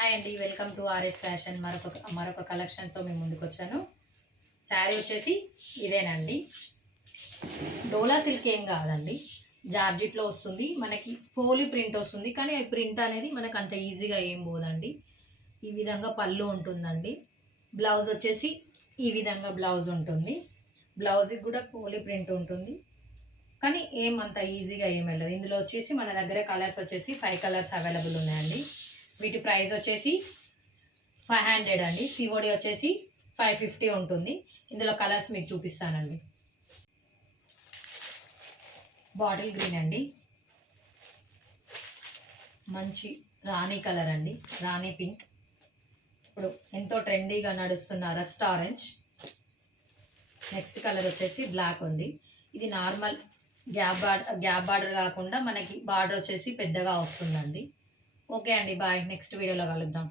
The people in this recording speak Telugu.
హాయ్ అండి, వెల్కమ్ టు ఆర్ఎస్ ఫ్యాషన్. మరొక కలెక్షన్తో మేము ముందుకు వచ్చాను. శారీ వచ్చేసి ఇదేనండి. డోలా సిల్క్ ఏం కాదండి, జార్జిట్లో వస్తుంది. మనకి పోలి ప్రింట్ వస్తుంది, కానీ ఆ ప్రింట్ అనేది మనకు అంత ఈజీగా ఏం పోదండి. ఈ విధంగా పళ్ళు ఉంటుందండి. బ్లౌజ్ వచ్చేసి ఈ విధంగా బ్లౌజ్ ఉంటుంది. బ్లౌజ్కి కూడా పోలి ప్రింట్ ఉంటుంది, కానీ ఏం అంత ఈజీగా ఏం వెళ్ళదు. ఇందులో వచ్చేసి మన దగ్గర కలర్స్ వచ్చేసి 5 కలర్స్ అవైలబుల్ ఉన్నాయండి. వీటి ప్రైస్ వచ్చేసి 500 అండి. సిఓడి వచ్చేసి 550 ఉంటుంది. ఇందులో కలర్స్ మీకు చూపిస్తానండి. బాటిల్ గ్రీన్ అండి, మంచి రాణి కలర్ అండి, రాణి పింక్. ఇప్పుడు ఎంతో ట్రెండీగా నడుస్తున్న రస్ట్ ఆరెంజ్. నెక్స్ట్ కలర్ వచ్చేసి బ్లాక్ ఉంది. ఇది నార్మల్ గ్యాప్ బార్డర్ కాకుండా మనకి బార్డర్ వచ్చేసి పెద్దగా వస్తుందండి. ఓకే అండి, బాయ్. నెక్స్ట్ వీడియోలో కలుద్దాం.